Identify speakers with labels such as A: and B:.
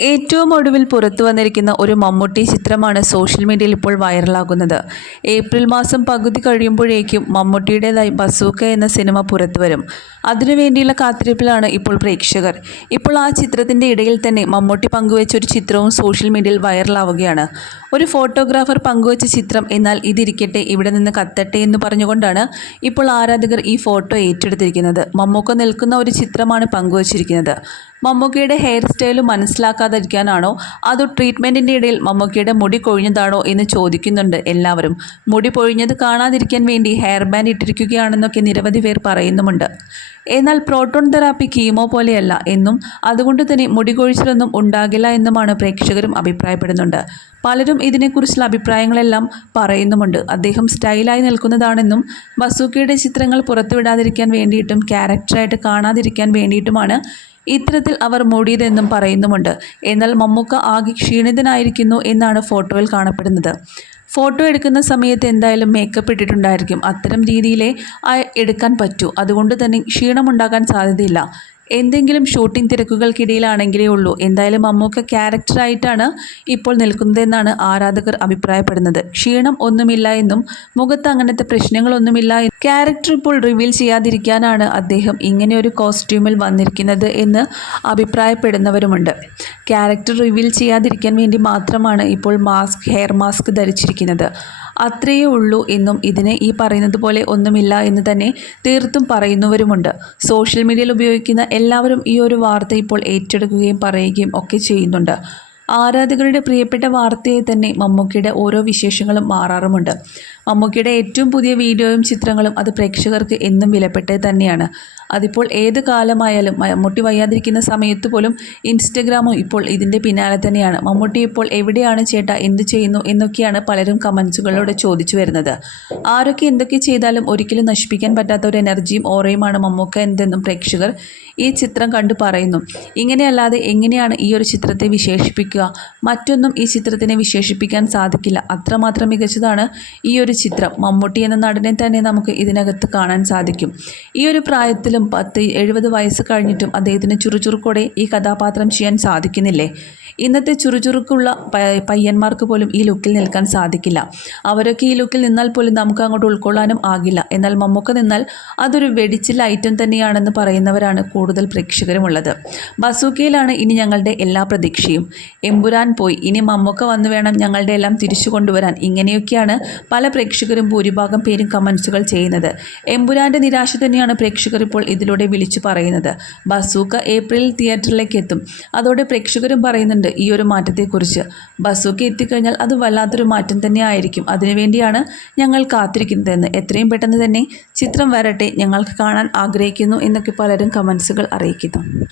A: ഏറ്റവും ഒടുവിൽ പുറത്തു വന്നിരിക്കുന്ന ഒരു മമ്മൂട്ടി ചിത്രമാണ് സോഷ്യൽ മീഡിയയിൽ ഇപ്പോൾ വൈറലാകുന്നത്. ഏപ്രിൽ മാസം പകുതി കഴിയുമ്പോഴേക്കും മമ്മൂട്ടിയുടേതായി ബസൂക്ക എന്ന സിനിമ പുറത്തു വരും. അതിനുവേണ്ടിയുള്ള കാത്തിരിപ്പിലാണ് ഇപ്പോൾ പ്രേക്ഷകർ. ഇപ്പോൾ ആ ചിത്രത്തിന്റെ ഇടയിൽ തന്നെ മമ്മൂട്ടി പങ്കുവച്ച ഒരു ചിത്രവും സോഷ്യൽ മീഡിയയിൽ വൈറലാവുകയാണ്. ഒരു ഫോട്ടോഗ്രാഫർ പങ്കുവച്ച ചിത്രം എന്നാൽ ഇതിരിക്കട്ടെ ഇവിടെ നിന്ന് കത്തട്ടെ എന്ന് പറഞ്ഞുകൊണ്ടാണ് ഇപ്പോൾ ആരാധകർ ഈ ഫോട്ടോ ഏറ്റെടുത്തിരിക്കുന്നത്. മമ്മൂക്ക നിൽക്കുന്ന ഒരു ചിത്രമാണ് പങ്കുവച്ചിരിക്കുന്നത്. മമ്മൂക്കയുടെ ഹെയർ സ്റ്റൈൽ മനസ്സിലാക്കാതിരിക്കാനാണോ? അതോ ട്രീറ്റ്മെന്റിന്റെ ഇടയിൽ മമ്മൂക്കയുടെ മുടി കൊഴിഞ്ഞതാണോ എന്ന് ചോദിക്കുന്നുണ്ട് എല്ലാവരും. മുടി പൊഴിഞ്ഞത് കാണാതിരിക്കാൻ വേണ്ടി ഹെയർ ബാൻഡ് ഇട്ടിരിക്കുകയാണെന്നൊക്കെ നിരവധി പേർ പറയുന്നുമുണ്ട്. എന്നാൽ പ്രോട്ടോൺ തെറാപ്പി കീമോ പോലെയല്ല എന്നും അതുകൊണ്ട് തന്നെ മുടികൊഴിച്ചിലൊന്നും ഉണ്ടാകില്ല എന്നുമാണ് പ്രേക്ഷകരും അഭിപ്രായപ്പെടുന്നുണ്ട്. പലരും ഇതിനെക്കുറിച്ചുള്ള അഭിപ്രായങ്ങളെല്ലാം പറയുന്നുമുണ്ട്. അദ്ദേഹം സ്റ്റൈലായി നിൽക്കുന്നതാണെന്നും ബസൂക്കയുടെ ചിത്രങ്ങൾ പുറത്തുവിടാതിരിക്കാൻ വേണ്ടിയിട്ടും ക്യാരക്ടറായിട്ട് കാണാതിരിക്കാൻ വേണ്ടിയിട്ടുമാണ് ഇത്തരത്തിൽ അവർ മൂടിയതെന്നും പറയുന്നുമുണ്ട്. എന്നാൽ മമ്മൂക്ക ആകെ ക്ഷീണിതനായിരിക്കുന്നു എന്നാണ് ഫോട്ടോയിൽ കാണപ്പെടുന്നത്. ഫോട്ടോ എടുക്കുന്ന സമയത്ത് എന്തായാലും മേക്കപ്പ് ഇട്ടിട്ടുണ്ടായിരിക്കും. അത്തരം രീതിയിലേ എടുക്കാൻ പറ്റൂ. അതുകൊണ്ട് തന്നെ ക്ഷീണമുണ്ടാകാൻ സാധ്യതയില്ല. എന്തെങ്കിലും ഷൂട്ടിംഗ് തിരക്കുകൾക്കിടയിലാണെങ്കിലേ ഉള്ളൂ. എന്തായാലും മമ്മൂക്ക ക്യാരക്ടറായിട്ടാണ് ഇപ്പോൾ നിൽക്കുന്നതെന്നാണ് ആരാധകർ അഭിപ്രായപ്പെടുന്നത്. ക്ഷീണം ഒന്നുമില്ല എന്നും മുഖത്ത് അങ്ങനത്തെ പ്രശ്നങ്ങളൊന്നുമില്ല ക്യാരക്ടർ ഇപ്പോൾ റിവീൽ ചെയ്യാതിരിക്കാനാണ് അദ്ദേഹം ഇങ്ങനെ ഒരു കോസ്റ്റ്യൂമിൽ വന്നിരിക്കുന്നത് എന്ന് അഭിപ്രായപ്പെടുന്നവരുമുണ്ട്. ക്യാരക്ടർ റിവീൽ ചെയ്യാതിരിക്കാൻ വേണ്ടി മാത്രമാണ് ഇപ്പോൾ മാസ്ക് ഹെയർ മാസ്ക് ധരിച്ചിരിക്കുന്നത്. അത്രയേ ഉള്ളൂ എന്നും ഇതിന് ഈ പറയുന്നത് പോലെ ഒന്നുമില്ല എന്ന് തന്നെ തീർത്തും പറയുന്നവരുമുണ്ട്. സോഷ്യൽ മീഡിയയിൽ ഉപയോഗിക്കുന്ന എല്ലാവരും ഈ ഒരു വാർത്ത ഇപ്പോൾ ഏറ്റെടുക്കുകയും പറയുകയും ഒക്കെ ചെയ്യുന്നുണ്ട്. ആരാധകരുടെ പ്രിയപ്പെട്ട വാർത്തയെ തന്നെ മമ്മൂക്കിയുടെ ഓരോ വിശേഷങ്ങളും മാറാറുമുണ്ട്. മമ്മൂക്കിയുടെ ഏറ്റവും പുതിയ വീഡിയോയും ചിത്രങ്ങളും അത് പ്രേക്ഷകർക്ക് എന്നും വിലപ്പെട്ടത് തന്നെയാണ്. അതിപ്പോൾ ഏത് കാലമായാലും മമ്മൂട്ടി വയ്യാതിരിക്കുന്ന സമയത്ത് പോലും ഇൻസ്റ്റഗ്രാമും ഇപ്പോൾ ഇതിന്റെ പിന്നാലെ തന്നെയാണ്. മമ്മൂട്ടി ഇപ്പോൾ എവിടെയാണ് ചേട്ടാ എന്ത് ചെയ്യുന്നു എന്നൊക്കെയാണ് പലരും കമൻസുകളിലൂടെ ചോദിച്ചു വരുന്നത്. ആരൊക്കെ എന്തൊക്കെ ചെയ്താലും ഒരിക്കലും നശിപ്പിക്കാൻ പറ്റാത്ത ഒരു എനർജിയും ഓറയുമാണ് മമ്മൂക്ക എന്തെന്നും പ്രേക്ഷകർ ഈ ചിത്രം കണ്ടു പറയുന്നു. ഇങ്ങനെയല്ലാതെ എങ്ങനെയാണ് ഈ ഒരു ചിത്രത്തെ വിശേഷിപ്പിക്കുക? മറ്റൊന്നും ഈ ചിത്രത്തിനെ വിശേഷിപ്പിക്കാൻ സാധിക്കില്ല. അത്രമാത്രം മികച്ചതാണ് ഈ ഒരു ചിത്രം. മമ്മൂട്ടി എന്ന നടനെ തന്നെ നമുക്ക് ഇതിനകത്ത് കാണാൻ സാധിക്കും. ഈ ഒരു പ്രായത്തിലും പത്ത് എഴുപത് വയസ്സ് കഴിഞ്ഞിട്ടും അദ്ദേഹത്തിന് ചുറുചുറുക്കോടെ ഈ കഥാപാത്രം ചെയ്യാൻ സാധിക്കുന്നില്ലേ? ഇന്നത്തെ ചുറുചുറുക്കുള്ള പയ്യന്മാർക്ക് പോലും ഈ ലുക്കിൽ നിൽക്കാൻ സാധിക്കില്ല. അവരൊക്കെ ഈ ലുക്കിൽ നിന്നാൽ പോലും നമുക്ക് അങ്ങോട്ട് ഉൾക്കൊള്ളാനും ആകില്ല. എന്നാൽ മമ്മൂക്ക നിന്നാൽ അതൊരു വെടിച്ചിൽ ഐറ്റം തന്നെയാണെന്ന് പറയുന്നവരാണ് കൂടുതൽ പ്രേക്ഷകരുമുള്ളത്. ബസൂക്കയിലാണ് ഇനി ഞങ്ങളുടെ എല്ലാ പ്രതീക്ഷയും. എമ്പുരാൻ പോയി. ഇനി മമ്മൂക്ക വന്നു വേണം ഞങ്ങളുടെ എല്ലാം തിരിച്ചു കൊണ്ടുവരാൻ. ഇങ്ങനെയൊക്കെയാണ് പല പ്രേക്ഷകരും ഭൂരിഭാഗം പേരും കമൻസുകൾ ചെയ്യുന്നത്. എമ്പുരാന്റെ നിരാശ തന്നെയാണ് പ്രേക്ഷകർ ഇപ്പോൾ ഇതിലൂടെ വിളിച്ചു പറയുന്നത്. ബസൂക്ക ഏപ്രിലിൽ തിയേറ്ററിലേക്ക് എത്തും. അതോടെ പ്രേക്ഷകരും പറയുന്നുണ്ട് ഈ ഒരു മാറ്റത്തെക്കുറിച്ച്. ബസൂക്ക എത്തിക്കഴിഞ്ഞാൽ അത് വല്ലാത്തൊരു മാറ്റം തന്നെ ആയിരിക്കും. അതിനുവേണ്ടിയാണ് ഞങ്ങൾ കാത്തിരിക്കുന്നതെന്ന്. എത്രയും പെട്ടെന്ന് തന്നെ ചിത്രം വരട്ടെ ഞങ്ങൾക്ക് കാണാൻ ആഗ്രഹിക്കുന്നു എന്നൊക്കെ പലരും കമൻസുകൾ അറിയിക്കുന്നു.